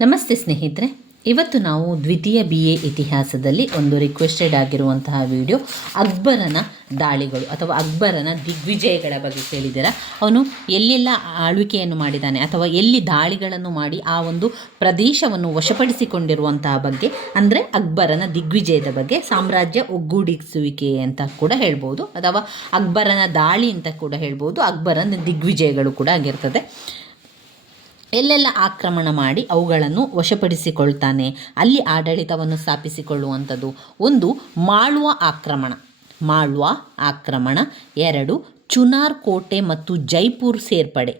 ನಮಸ್ತೆ ಸ್ನೇಹಿತರೆ, ಇವತ್ತು ನಾವು ದ್ವಿತೀಯ BA ಇತಿಹಾಸದಲ್ಲಿ ಒಂದು ರಿಕ್ವೆಸ್ಟೆಡ್ ಆಗಿರುವಂತಹ ವಿಡಿಯೋ ಅಕ್ಬರನ ದಾಳಿಗಳು ಅಥವಾ ಅಕ್ಬರನ ದಿಗ್ವಿಜಯಗಳ ಬಗ್ಗೆ ಕೇಳಿದ್ದೀರಾ. ಅವನು ಎಲ್ಲೆಲ್ಲ ಆಳ್ವಿಕೆಯನ್ನು ಮಾಡಿದ್ದಾನೆ ಅಥವಾ ಎಲ್ಲಿ ದಾಳಿಗಳನ್ನು ಮಾಡಿ ಆ ಒಂದು ಪ್ರದೇಶವನ್ನು ವಶಪಡಿಸಿಕೊಂಡಿರುವಂತಹ ಬಗ್ಗೆ, ಅಂದರೆ ಅಕ್ಬರನ ದಿಗ್ವಿಜಯದ ಬಗ್ಗೆ, ಸಾಮ್ರಾಜ್ಯ ಒಗ್ಗೂಡಿಸುವಿಕೆ ಅಂತ ಕೂಡ ಹೇಳ್ಬೋದು ಅಥವಾ ಅಕ್ಬರನ ದಾಳಿ ಅಂತ ಕೂಡ ಹೇಳ್ಬೋದು, ಅಕ್ಬರನ ದಿಗ್ವಿಜಯಗಳು ಕೂಡ ಆಗಿರ್ತದೆ. ಎಲ್ಲೆಲ್ಲ ಆಕ್ರಮಣ ಮಾಡಿ ಅವುಗಳನ್ನು ವಶಪಡಿಸಿಕೊಳ್ತಾನೆ, ಅಲ್ಲಿ ಆಡಳಿತವನ್ನು ಸ್ಥಾಪಿಸಿಕೊಳ್ಳುವಂಥದ್ದು. ಒಂದು, ಮಾಳ್ವಾ ಆಕ್ರಮಣ. 2, ಚುನಾರ್ ಕೋಟೆ ಮತ್ತು ಜೈಪುರ್ ಸೇರ್ಪಡೆ.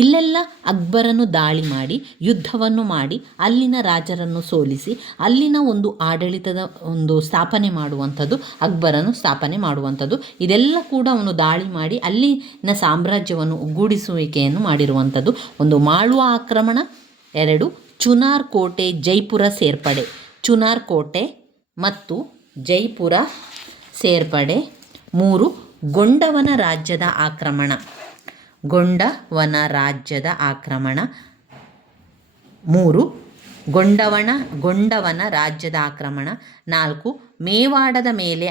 ಇಲ್ಲೆಲ್ಲ ಅಕ್ಬರನು ದಾಳಿ ಮಾಡಿ ಯುದ್ಧವನ್ನು ಮಾಡಿ ಅಲ್ಲಿನ ರಾಜರನ್ನು ಸೋಲಿಸಿ ಅಲ್ಲಿನ ಒಂದು ಆಡಳಿತದ ಒಂದು ಸ್ಥಾಪನೆ ಮಾಡುವಂಥದ್ದು, ಅಕ್ಬರನು ಸ್ಥಾಪನೆ ಮಾಡುವಂಥದ್ದು. ಇದೆಲ್ಲ ಕೂಡ ಅವನು ದಾಳಿ ಮಾಡಿ ಅಲ್ಲಿನ ಸಾಮ್ರಾಜ್ಯವನ್ನು ಒಗ್ಗೂಡಿಸುವಿಕೆಯನ್ನು ಮಾಡಿರುವಂಥದ್ದು. ಒಂದು, ಮಾಳ್ವಾ ಆಕ್ರಮಣ. 2, ಚುನಾರ್ ಕೋಟೆ ಜೈಪುರ ಸೇರ್ಪಡೆ. ಚುನಾರ್ ಕೋಟೆ ಮತ್ತು ಜೈಪುರ ಸೇರ್ಪಡೆ. 3, ಗೊಂಡವನ ರಾಜ್ಯದ ಆಕ್ರಮಣ. 3, ಗೊಂಡವನ ರಾಜ್ಯದ ಆಕ್ರಮಣ. 4, ಮೇವಾಡದ ಮೇಲೆ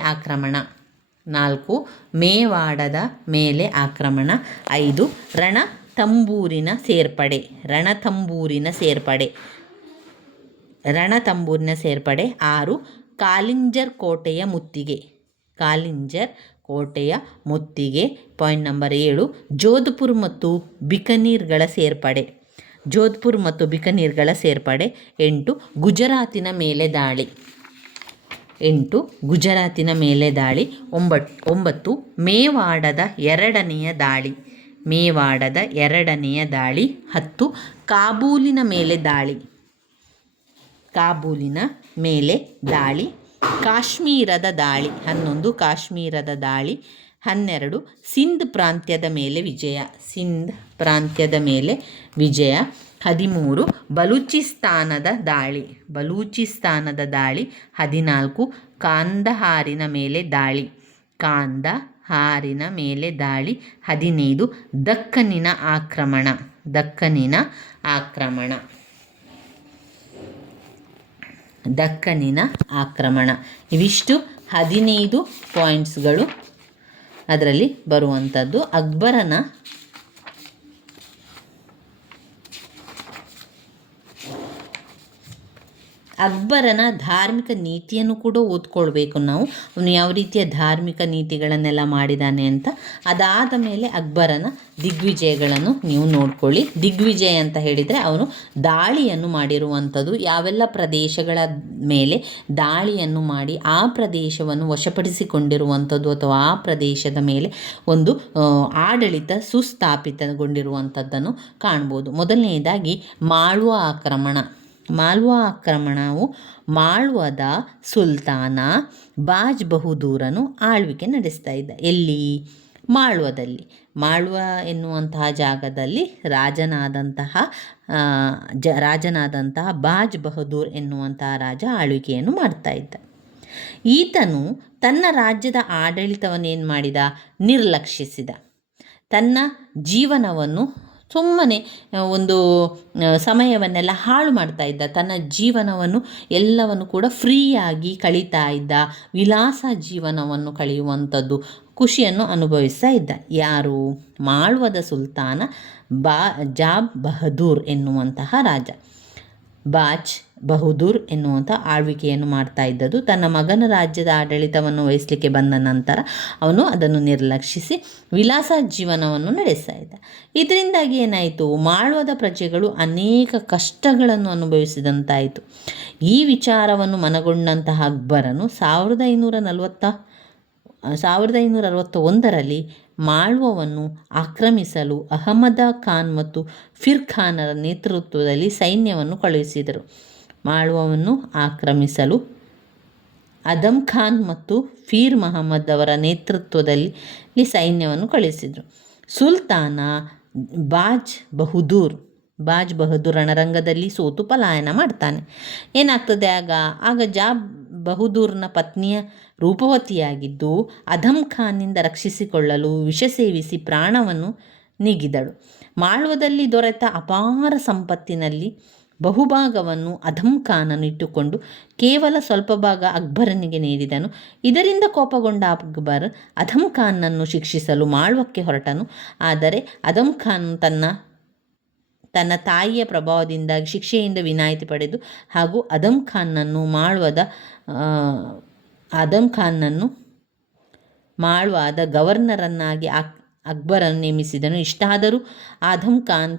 ಆಕ್ರಮಣ. 5, ರಣತಂಬೂರಿನ ಸೇರ್ಪಡೆ. 6, ಕಾಲಿಂಜರ್ ಕೋಟೆಯ ಮುತ್ತಿಗೆ. ಪಾಯಿಂಟ್ ನಂಬರ್ 7, ಜೋಧ್ಪುರ್ ಮತ್ತು ಬಿಕನೀರ್ಗಳ ಸೇರ್ಪಡೆ. 8, ಗುಜರಾತಿನ ಮೇಲೆ ದಾಳಿ. 9, ಮೇವಾಡದ ಎರಡನೆಯ ದಾಳಿ. 10, ಕಾಬೂಲಿನ ಮೇಲೆ ದಾಳಿ. ಕಾಶ್ಮೀರದ ದಾಳಿ. 11, ಕಾಶ್ಮೀರದ ದಾಳಿ. 12, ಸಿಂಧ್ ಪ್ರಾಂತ್ಯದ ಮೇಲೆ ವಿಜಯ. 13, ಬಲೂಚಿಸ್ತಾನದ ದಾಳಿ. 14, ಕಾಂದಹಾರಿನ ಮೇಲೆ ದಾಳಿ. 15, ದಕ್ಕನಿನ ಆಕ್ರಮಣ. ಇವಿಷ್ಟು 15 ಪಾಯಿಂಟ್ಸ್ಗಳು ಅದರಲ್ಲಿ ಬರುವಂಥದ್ದು. ಅಕ್ಬರನ ಧಾರ್ಮಿಕ ನೀತಿಯನ್ನು ಕೂಡ ಓದ್ಕೊಳ್ಬೇಕು ನಾವು, ಅವನು ಯಾವ ರೀತಿಯ ಧಾರ್ಮಿಕ ನೀತಿಗಳನ್ನೆಲ್ಲ ಮಾಡಿದ್ದಾನೆ ಅಂತ. ಅದಾದ ಮೇಲೆ ಅಕ್ಬರನ ದಿಗ್ವಿಜಯಗಳನ್ನು ನೀವು ನೋಡ್ಕೊಳ್ಳಿ. ದಿಗ್ವಿಜಯ ಅಂತ ಹೇಳಿದರೆ ಅವನು ದಾಳಿಯನ್ನು ಮಾಡಿರುವಂಥದ್ದು, ಯಾವೆಲ್ಲ ಪ್ರದೇಶಗಳ ಮೇಲೆ ದಾಳಿಯನ್ನು ಮಾಡಿ ಆ ಪ್ರದೇಶವನ್ನು ವಶಪಡಿಸಿಕೊಂಡಿರುವಂಥದ್ದು ಅಥವಾ ಆ ಪ್ರದೇಶದ ಮೇಲೆ ಒಂದು ಆಡಳಿತ ಸುಸ್ಥಾಪಿತಗೊಂಡಿರುವಂಥದ್ದನ್ನು ಕಾಣ್ಬೋದು. ಮೊದಲನೆಯದಾಗಿ ಮಾಳ್ವಾ ಆಕ್ರಮಣವು ಮಾಳ್ವದ ಸುಲ್ತಾನ ಬಾಜ್ ಬಹದ್ದೂರನು ಆಳ್ವಿಕೆ ನಡೆಸ್ತಾ ಇದ್ದ. ಎಲ್ಲಿ? ಮಾಳ್ವದಲ್ಲಿ. ಮಾಳ್ವ ಎನ್ನುವಂತಹ ಜಾಗದಲ್ಲಿ ರಾಜನಾದಂತಹ ಬಾಜ್ ಬಹದ್ದೂರ್ ಎನ್ನುವಂತಹ ರಾಜ ಆಳ್ವಿಕೆಯನ್ನು ಮಾಡ್ತಾ ಇದ್ದ. ಈತನು ತನ್ನ ರಾಜ್ಯದ ಆಡಳಿತವನ್ನು ಏನು ಮಾಡಿದ? ನಿರ್ಲಕ್ಷಿಸಿದ. ತನ್ನ ಜೀವನವನ್ನು ಸುಮ್ಮನೆ ಒಂದು ಸಮಯವನ್ನೆಲ್ಲ ಹಾಳು ಮಾಡ್ತಾ ಇದ್ದ. ತನ್ನ ಜೀವನವನ್ನು ಎಲ್ಲವನ್ನು ಕೂಡ ಫ್ರೀಯಾಗಿ ಕಳೀತಾ ಇದ್ದ. ವಿಲಾಸ ಜೀವನವನ್ನು ಕಳೆಯುವಂಥದ್ದು, ಖುಷಿಯನ್ನು ಅನುಭವಿಸ್ತಾ ಇದ್ದ. ಯಾರು? ಮಾಳ್ವದ ಸುಲ್ತಾನ ಜಾಬ್ ಬಹದ್ದೂರ್ ಎನ್ನುವಂತಹ ರಾಜ. ಬಾಜ್ ಬಹದ್ದೂರ್ ಎನ್ನುವಂಥ ಆಳ್ವಿಕೆಯನ್ನು ಮಾಡ್ತಾ ಇದ್ದದ್ದು. ತನ್ನ ಮಗನ ರಾಜ್ಯದ ಆಡಳಿತವನ್ನು ವಹಿಸಲಿಕ್ಕೆ ಬಂದ ನಂತರ ಅವನು ಅದನ್ನು ನಿರ್ಲಕ್ಷಿಸಿ ವಿಲಾಸ ಜೀವನವನ್ನು ನಡೆಸ್ತಾ ಇದ್ದ. ಇದರಿಂದಾಗಿ ಏನಾಯಿತು? ಮಾಳ್ವದ ಪ್ರಜೆಗಳು ಅನೇಕ ಕಷ್ಟಗಳನ್ನು ಅನುಭವಿಸಿದಂತಾಯಿತು. ಈ ವಿಚಾರವನ್ನು ಮನಗೊಂಡಂತಹ ಅಕ್ಬರನು 1561ರಲ್ಲಿ ಮಾಳ್ವವನ್ನು ಆಕ್ರಮಿಸಲು ಅಹಮದ ಖಾನ್ ಮತ್ತು ಫಿರ್ ಖಾನರ ನೇತೃತ್ವದಲ್ಲಿ ಸೈನ್ಯವನ್ನು ಕಳುಹಿಸಿದರು. ಮಾಳ್ವವನ್ನು ಆಕ್ರಮಿಸಲು ಅದಮ್ ಖಾನ್ ಮತ್ತು ಫೀರ್ ಮಹಮ್ಮದ್ ಅವರ ನೇತೃತ್ವದಲ್ಲಿ ಸೈನ್ಯವನ್ನು ಕಳುಹಿಸಿದರು. ಸುಲ್ತಾನ ಬಾಜ್ ಬಹದ್ದೂರ್ ರಣರಂಗದಲ್ಲಿ ಸೋತು ಪಲಾಯನ ಮಾಡ್ತಾನೆ. ಏನಾಗ್ತದೆ ಆಗ ಜಾಬ್ ಬಹದ್ದೂರ್ನ ಪತ್ನಿಯ ರೂಪವತಿಯಾಗಿದ್ದು ಅದಮ್ ಖಾನ್ನಿಂದ ರಕ್ಷಿಸಿಕೊಳ್ಳಲು ವಿಷ ಸೇವಿಸಿ ಪ್ರಾಣವನ್ನು ನೀಗಿದಳು. ಮಾಳ್ವದಲ್ಲಿ ದೊರೆತ ಅಪಾರ ಸಂಪತ್ತಿನಲ್ಲಿ ಬಹುಭಾಗವನ್ನು ಅಧಮ್ ಖಾನನು ಇಟ್ಟುಕೊಂಡು ಕೇವಲ ಸ್ವಲ್ಪ ಭಾಗ ಅಕ್ಬರನಿಗೆ ನೀಡಿದನು. ಇದರಿಂದ ಕೋಪಗೊಂಡ ಅಕ್ಬರ್ ಅಧಮ್ ಖಾನನ್ನು ಶಿಕ್ಷಿಸಲು ಮಾಳ್ವಕ್ಕೆ ಹೊರಟನು. ಆದರೆ ಅಧಮ್ ಖಾನ್ ತನ್ನ ತಾಯಿಯ ಪ್ರಭಾವದಿಂದಾಗಿ ಶಿಕ್ಷೆಯಿಂದ ವಿನಾಯಿತಿ ಪಡೆದು ಹಾಗೂ ಅಧಮ್ ಖಾನ್ನನ್ನು ಮಾಳ್ವಾದ ಗವರ್ನರನ್ನಾಗಿ ಅಕ್ಬರನ್ನು ನೇಮಿಸಿದನು. ಇಷ್ಟಾದರೂ ಆದಮ್ ಖಾನ್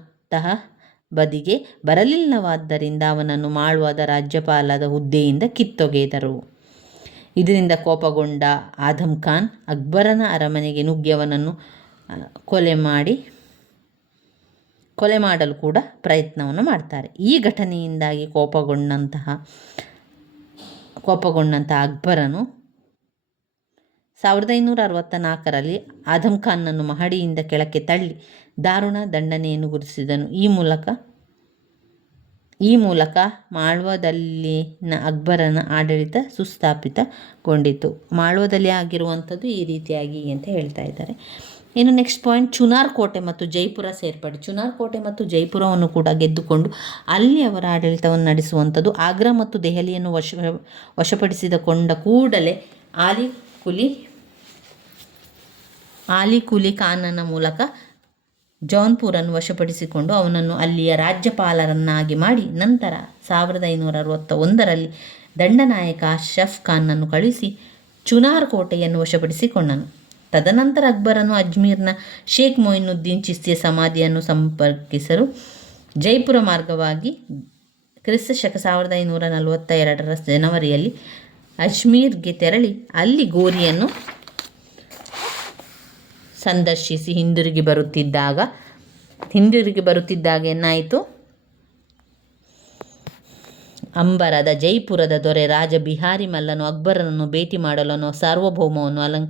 ಬದಿಗೆ ಬರಲಿಲ್ಲವಾದ್ದರಿಂದ ಅವನನ್ನು ಮಾಳ್ವಾದ ರಾಜ್ಯಪಾಲದ ಹುದ್ದೆಯಿಂದ ಕಿತ್ತೊಗೆದರು. ಇದರಿಂದ ಕೋಪಗೊಂಡ ಆದಮ್ ಖಾನ್ ಅಕ್ಬರನ ಅರಮನೆಗೆ ನುಗ್ಗಿ ಅವನನ್ನು ಕೊಲೆ ಮಾಡಲು ಕೂಡ ಪ್ರಯತ್ನವನ್ನು ಮಾಡ್ತಾರೆ. ಈ ಘಟನೆಯಿಂದಾಗಿ ಕೋಪಗೊಂಡಂತಹ ಅಕ್ಬರನು 1564ರಲ್ಲಿ ಆದಮ್ ಖಾನ್ನನ್ನು ಮಹಡಿಯಿಂದ ಕೆಳಕ್ಕೆ ತಳ್ಳಿ ದಾರುಣ ದಂಡನೆಯನ್ನು ಗುರುತಿಸಿದನು. ಈ ಮೂಲಕ ಮಾಳ್ವದಲ್ಲಿನ ಅಕ್ಬರನ ಆಡಳಿತ ಸುಸ್ಥಾಪಿತಗೊಂಡಿತು. ಮಾಳ್ವದಲ್ಲಿ ಆಗಿರುವಂಥದ್ದು ಈ ರೀತಿಯಾಗಿ ಅಂತ ಹೇಳ್ತಾ ಇದ್ದಾರೆ. ಇನ್ನು ನೆಕ್ಸ್ಟ್ ಪಾಯಿಂಟ್, ಚುನಾರ್ ಕೋಟೆ ಮತ್ತು ಜೈಪುರ ಸೇರ್ಪಡೆ. ಚುನಾರ್ ಕೋಟೆ ಮತ್ತು ಜೈಪುರವನ್ನು ಕೂಡ ಗೆದ್ದುಕೊಂಡು ಅಲ್ಲಿ ಅವರ ಆಡಳಿತವನ್ನು ನಡೆಸುವಂಥದ್ದು. ಆಗ್ರಾ ಮತ್ತು ದೆಹಲಿಯನ್ನು ವಶಪಡಿಸಿಕೊಂಡ ಕೂಡಲೇ ಆಲಿ ಕುಲಿ ಖಾನನ ಮೂಲಕ ಜೌನ್ಪುರನ್ನು ವಶಪಡಿಸಿಕೊಂಡು ಅವನನ್ನು ಅಲ್ಲಿಯ ರಾಜ್ಯಪಾಲರನ್ನಾಗಿ ಮಾಡಿ ನಂತರ 1561ರಲ್ಲಿ ದಂಡನಾಯಕ ಅಶ್ರಫ್ ಖಾನನ್ನು ಕಳುಹಿಸಿ ಚುನಾರ್ ಕೋಟೆಯನ್ನು ವಶಪಡಿಸಿಕೊಂಡನು. ತದನಂತರ ಅಕ್ಬರನು ಅಜ್ಮೀರ್ನ ಶೇಖ್ ಮೊಯಿನುದ್ದೀನ್ ಚಿಸ್ತಿಯ ಸಮಾಧಿಯನ್ನು ಸಂಪರ್ಕಿಸಲು ಜೈಪುರ ಮಾರ್ಗವಾಗಿ ಕ್ರಿಸ್ತಶಕ 1542ರ ಜನವರಿಯಲ್ಲಿ ಅಜ್ಮೀರ್ಗೆ ತೆರಳಿ ಅಲ್ಲಿ ಗೋರಿಯನ್ನು ಸಂದರ್ಶಿಸಿ ಹಿಂದಿರುಗಿ ಬರುತ್ತಿದ್ದಾಗ ಏನಾಯಿತು, ಅಂಬರದ ಜೈಪುರದ ದೊರೆ ರಾಜ ಬಿಹಾರಿ ಮಲ್ಲನು ಅಕ್ಬರನನ್ನು ಭೇಟಿ ಮಾಡಲು ಸಾರ್ವಭೌಮವನ್ನು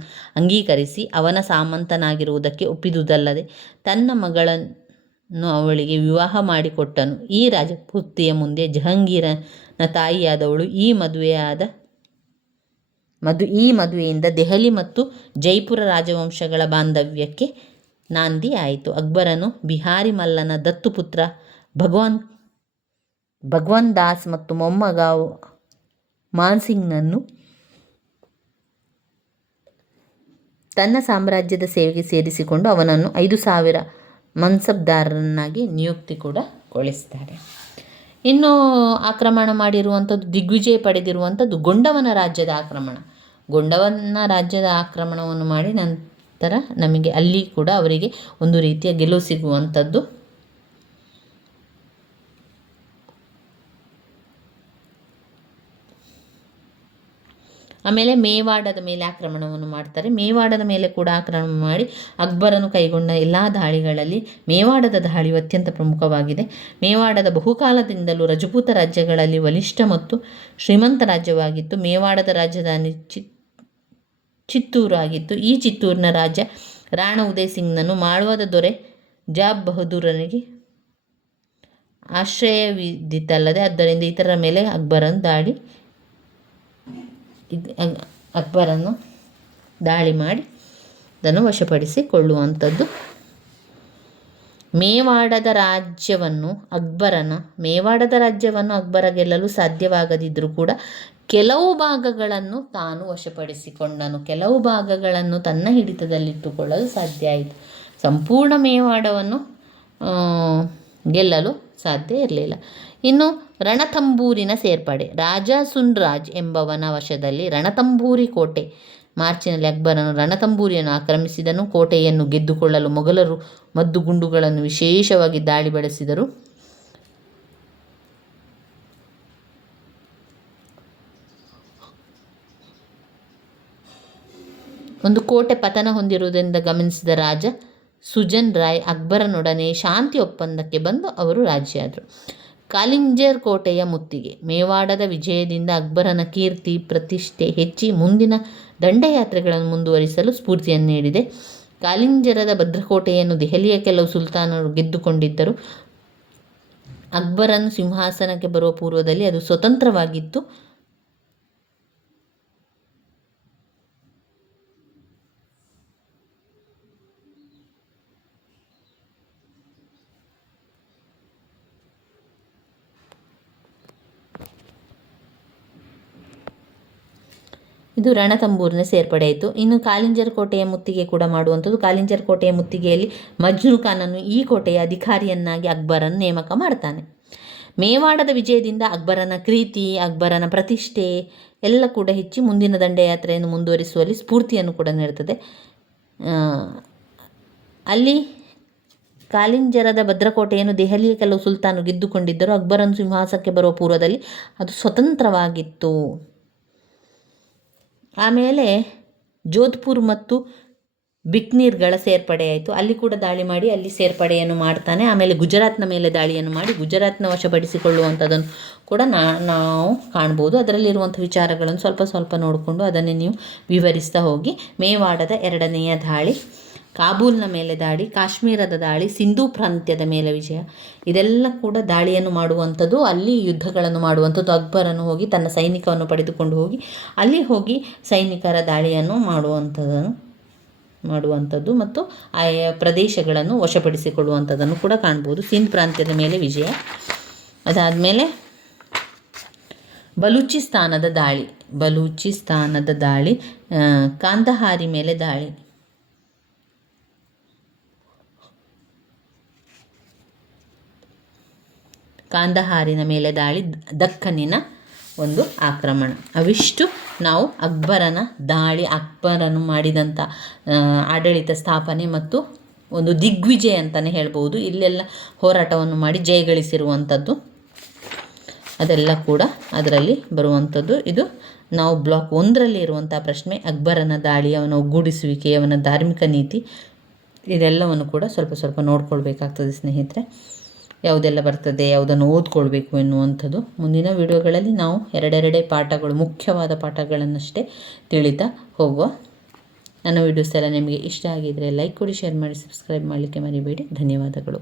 ಅಂಗೀಕರಿಸಿ ಅವನ ಸಾಮಂತನಾಗಿರುವುದಕ್ಕೆ ಒಪ್ಪಿದುದಲ್ಲದೆ ತನ್ನ ಮಗಳನ್ನು ಅವಳಿಗೆ ವಿವಾಹ ಮಾಡಿಕೊಟ್ಟನು. ಈ ರಾಜಪುತ್ರಿಯ ಮುಂದೆ ಜಹಾಂಗೀರನ ತಾಯಿಯಾದವಳು ಈ ಮದುವೆಯಿಂದ ದೆಹಲಿ ಮತ್ತು ಜೈಪುರ ರಾಜವಂಶಗಳ ಬಾಂಧವ್ಯಕ್ಕೆ ನಾಂದಿ ಆಯಿತು. ಅಕ್ಬರನು ಬಿಹಾರಿ ಮಲ್ಲನ ದತ್ತುಪುತ್ರ ಭಗವಾನ್ ದಾಸ್ ಮತ್ತು ಮೊಮ್ಮಗ ಮಾನ್ಸಿಂಗ್ನನ್ನು ತನ್ನ ಸಾಮ್ರಾಜ್ಯದ ಸೇವೆಗೆ ಸೇರಿಸಿಕೊಂಡು ಅವನನ್ನು 5,000 ಮನ್ಸಬ್ದಾರರನ್ನಾಗಿ ನಿಯುಕ್ತಿ ಕೂಡ ಗೊಳಿಸ್ತಾರೆ. ಇನ್ನು ಆಕ್ರಮಣ ಮಾಡಿರುವಂಥದ್ದು, ದಿಗ್ವಿಜಯ ಪಡೆದಿರುವಂಥದ್ದು ಗೊಂಡವನ ರಾಜ್ಯದ ಆಕ್ರಮಣವನ್ನು ಮಾಡಿ ನಂತರ ನಮಗೆ ಅಲ್ಲಿ ಕೂಡ ಅವರಿಗೆ ಒಂದು ರೀತಿಯ ಗೆಲುವು ಸಿಗುವಂಥದ್ದು. ಆಮೇಲೆ ಮೇವಾಡದ ಮೇಲೆ ಆಕ್ರಮಣವನ್ನು ಮಾಡ್ತಾರೆ. ಮೇವಾಡದ ಮೇಲೆ ಕೂಡ ಆಕ್ರಮಣ ಮಾಡಿ ಅಕ್ಬರನು ಕೈಗೊಂಡ ಎಲ್ಲ ದಾಳಿಗಳಲ್ಲಿ ಮೇವಾಡದ ದಾಳಿಯು ಅತ್ಯಂತ ಪ್ರಮುಖವಾಗಿದೆ. ಮೇವಾಡದ ಬಹುಕಾಲದಿಂದಲೂ ರಜಪೂತ ರಾಜ್ಯಗಳಲ್ಲಿ ಬಲಿಷ್ಠ ಮತ್ತು ಶ್ರೀಮಂತ ರಾಜ್ಯವಾಗಿತ್ತು. ಮೇವಾಡದ ರಾಜಧಾನಿ ಚಿತ್ತೂರು ಆಗಿತ್ತು. ಈ ಚಿತ್ತೂರಿನ ರಾಜ ರಾಣಾ ಉದಯ್ ಸಿಂಗ್ನನ್ನು ಮಾಳ್ವಾದ ದೊರೆ ಜಾಬ್ ಬಹದ್ದೂರನಿಗೆ ಆಶ್ರಯವಿದ್ದಿತಲ್ಲದೆ ಆದ್ದರಿಂದ ಇತರರ ಮೇಲೆ ಅಕ್ಬರನು ದಾಳಿ ಮಾಡಿ ಅದನ್ನು ವಶಪಡಿಸಿಕೊಳ್ಳುವಂಥದ್ದು. ಮೇವಾಡದ ರಾಜ್ಯವನ್ನು ಅಕ್ಬರ ಗೆಲ್ಲಲು ಸಾಧ್ಯವಾಗದಿದ್ದರೂ ಕೂಡ ಕೆಲವು ಭಾಗಗಳನ್ನು ತಾನು ವಶಪಡಿಸಿಕೊಂಡನು. ಕೆಲವು ಭಾಗಗಳನ್ನು ತನ್ನ ಹಿಡಿತದಲ್ಲಿಟ್ಟುಕೊಳ್ಳಲು ಸಾಧ್ಯ ಆಯಿತು. ಸಂಪೂರ್ಣ ಮೇವಾಡವನ್ನು ಗೆಲ್ಲಲು ಸಾಧ್ಯ ಇರಲಿಲ್ಲ. ಇನ್ನು ರಣತಂಬೂರಿನ ಸೇರ್ಪಡೆ. ರಾಜ ಸುನ್ರಾಜ್ ಎಂಬವನ ವಶದಲ್ಲಿ ರಣತಂಬೂರಿ ಕೋಟೆ. ಮಾರ್ಚಿನಲ್ಲಿ ಅಕ್ಬರನು ರಣತಂಬೂರಿಯನ್ನು ಆಕ್ರಮಿಸಿದನು. ಕೋಟೆಯನ್ನು ಗೆದ್ದುಕೊಳ್ಳಲು ಮೊಘಲರು ಮದ್ದುಗುಂಡುಗಳನ್ನು ವಿಶೇಷವಾಗಿ ದಾಳಿ ಬೆಳೆಸಿದರು. ಒಂದು ಕೋಟೆ ಪತನ ಹೊಂದಿರುವುದರಿಂದ ಗಮನಿಸಿದ ರಾಜ ಸುಜನ್ ರಾಯ್ ಅಕ್ಬರನೊಡನೆ ಶಾಂತಿ ಒಪ್ಪಂದಕ್ಕೆ ಬಂದು ಅವರು ರಾಜಿಯಾದರು. ಕಾಲಿಂಜರ್ ಕೋಟೆಯ ಮುತ್ತಿಗೆ. ಮೇವಾಡದ ವಿಜಯದಿಂದ ಅಕ್ಬರನ ಕೀರ್ತಿ ಪ್ರತಿಷ್ಠೆ ಹೆಚ್ಚಿ ಮುಂದಿನ ದಂಡಯಾತ್ರೆಗಳನ್ನು ಮುಂದುವರಿಸಲು ಸ್ಫೂರ್ತಿಯನ್ನು ನೀಡಿದೆ. ಕಾಲಿಂಜರದ ಭದ್ರಕೋಟೆಯನ್ನು ದೆಹಲಿಯ ಕೆಲವು ಸುಲ್ತಾನರು ಗೆದ್ದುಕೊಂಡಿದ್ದರು. ಅಕ್ಬರನು ಸಿಂಹಾಸನಕ್ಕೆ ಬರುವ ಪೂರ್ವದಲ್ಲಿ ಅದು ಸ್ವತಂತ್ರವಾಗಿತ್ತು. ಇದು ರಣತಂಬೂರಿನ ಸೇರ್ಪಡೆ ಆಯಿತು. ಇನ್ನು ಕಾಲಿಂಜರ್ ಕೋಟೆಯ ಮುತ್ತಿಗೆ ಕೂಡ ಮಾಡುವಂಥದ್ದು. ಕಾಲಿಂಜರ್ ಕೋಟೆಯ ಮುತ್ತಿಗೆಯಲ್ಲಿ ಮಜ್ನು ಖಾನನು ಈ ಕೋಟೆಯ ಅಧಿಕಾರಿಯನ್ನಾಗಿ ಅಕ್ಬರನ್ನು ನೇಮಕ ಮಾಡ್ತಾನೆ. ಮೇವಾಡದ ವಿಜಯದಿಂದ ಅಕ್ಬರನ ಕೀರ್ತಿ, ಅಕ್ಬರನ ಪ್ರತಿಷ್ಠೆ ಎಲ್ಲ ಕೂಡ ಹೆಚ್ಚಿ ಮುಂದಿನ ದಂಡಯಾತ್ರೆಯನ್ನು ಮುಂದುವರಿಸುವಲ್ಲಿ ಸ್ಫೂರ್ತಿಯನ್ನು ಕೂಡ ನೀಡುತ್ತದೆ. ಅಲ್ಲಿ ಕಾಲಿಂಜರದ ಭದ್ರಕೋಟೆಯನ್ನು ದೆಹಲಿಯ ಕೆಲವು ಸುಲ್ತಾನು ಗೆದ್ದುಕೊಂಡಿದ್ದರು. ಅಕ್ಬರನು ಸಿಂಹಾಸನಕ್ಕೆ ಬರುವ ಪೂರ್ವದಲ್ಲಿ ಅದು ಸ್ವತಂತ್ರವಾಗಿತ್ತು. ಆಮೇಲೆ ಜೋಧ್ಪುರ್ ಮತ್ತು ಬಿಕ್ನೀರ್ಗಳ ಸೇರ್ಪಡೆಯಾಯಿತು. ಅಲ್ಲಿ ಕೂಡ ದಾಳಿ ಮಾಡಿ ಅಲ್ಲಿ ಸೇರ್ಪಡೆಯನ್ನು ಮಾಡ್ತಾನೆ. ಆಮೇಲೆ ಗುಜರಾತ್ನ ಮೇಲೆ ದಾಳಿಯನ್ನು ಮಾಡಿ ಗುಜರಾತ್ನ ವಶಪಡಿಸಿಕೊಳ್ಳುವಂಥದ್ದನ್ನು ಕೂಡ ನಾವು ಕಾಣ್ಬೋದು. ಅದರಲ್ಲಿರುವಂಥ ವಿಚಾರಗಳನ್ನು ಸ್ವಲ್ಪ ನೋಡಿಕೊಂಡು ಅದನ್ನೇ ನೀವು ವಿವರಿಸ್ತಾ ಹೋಗಿ. ಮೇವಾಡದ 2ನೆಯ ದಾಳಿ, ಕಾಬೂಲ್ನ ಮೇಲೆ ದಾಳಿ, ಕಾಶ್ಮೀರದ ದಾಳಿ, ಸಿಂಧೂ ಪ್ರಾಂತ್ಯದ ಮೇಲೆ ವಿಜಯ, ಇದೆಲ್ಲ ಕೂಡ ದಾಳಿಯನ್ನು ಮಾಡುವಂಥದ್ದು, ಅಲ್ಲಿ ಯುದ್ಧಗಳನ್ನು ಮಾಡುವಂಥದ್ದು. ಅಕ್ಬರನು ಹೋಗಿ ತನ್ನ ಸೈನಿಕವನ್ನು ಪಡೆದುಕೊಂಡು ಹೋಗಿ ಅಲ್ಲಿ ಹೋಗಿ ಸೈನಿಕರ ದಾಳಿಯನ್ನು ಮಾಡುವಂಥದ್ದು ಮತ್ತು ಆಯಾ ಪ್ರದೇಶಗಳನ್ನು ವಶಪಡಿಸಿಕೊಳ್ಳುವಂಥದ್ದನ್ನು ಕೂಡ ಕಾಣ್ಬೋದು. ಸಿಂಧ್ ಪ್ರಾಂತ್ಯದ ಮೇಲೆ ವಿಜಯ. ಅದಾದಮೇಲೆ ಬಲೂಚಿಸ್ತಾನದ ದಾಳಿ, ಕಾಂದಹಾರಿ ಮೇಲೆ ದಾಳಿ, ಕಾಂದಹಾರಿನ ಮೇಲೆ ದಾಳಿ, ದಕ್ಕನಿನ ಒಂದು ಆಕ್ರಮಣ. ಅವಿಷ್ಟು ನಾವು ಅಕ್ಬರನ ದಾಳಿ, ಅಕ್ಬರನು ಮಾಡಿದಂಥ ಆಡಳಿತ ಸ್ಥಾಪನೆ ಮತ್ತು ಒಂದು ದಿಗ್ವಿಜಯ ಅಂತಲೇ ಹೇಳ್ಬೋದು. ಇಲ್ಲೆಲ್ಲ ಹೋರಾಟವನ್ನು ಮಾಡಿ ಜಯಗಳಿಸಿರುವಂಥದ್ದು ಅದೆಲ್ಲ ಕೂಡ ಅದರಲ್ಲಿ ಬರುವಂಥದ್ದು. ಇದು ನಾವು ಬ್ಲಾಕ್ 1ರಲ್ಲಿ ಇರುವಂಥ ಪ್ರಶ್ನೆ. ಅಕ್ಬರನ ದಾಳಿ, ಅವನ ಒಗ್ಗೂಡಿಸುವಿಕೆ, ಅವನ ಧಾರ್ಮಿಕ ನೀತಿ, ಇದೆಲ್ಲವನ್ನು ಕೂಡ ಸ್ವಲ್ಪ ನೋಡ್ಕೊಳ್ಬೇಕಾಗ್ತದೆ ಸ್ನೇಹಿತರೆ. ಯಾವುದೆಲ್ಲ ಬರ್ತದೆ, ಯಾವುದನ್ನು ಓದ್ಕೊಳ್ಬೇಕು ಎನ್ನುವಂಥದ್ದು ಮುಂದಿನ ವಿಡಿಯೋಗಳಲ್ಲಿ ನಾವು ಎರಡೆರಡೇ ಪಾಠಗಳು, ಮುಖ್ಯವಾದ ಪಾಠಗಳನ್ನಷ್ಟೇ ತಿಳಿತಾ ಹೋಗುವ. ನನ್ನ ವಿಡಿಯೋಸ್ ಎಲ್ಲ ನಿಮಗೆ ಇಷ್ಟ ಆಗಿದ್ದರೆ ಲೈಕ್ ಕೊಡಿ, ಶೇರ್ ಮಾಡಿ, ಸಬ್ಸ್ಕ್ರೈಬ್ ಮಾಡಲಿಕ್ಕೆ ಮರಿಬೇಡಿ. ಧನ್ಯವಾದಗಳು.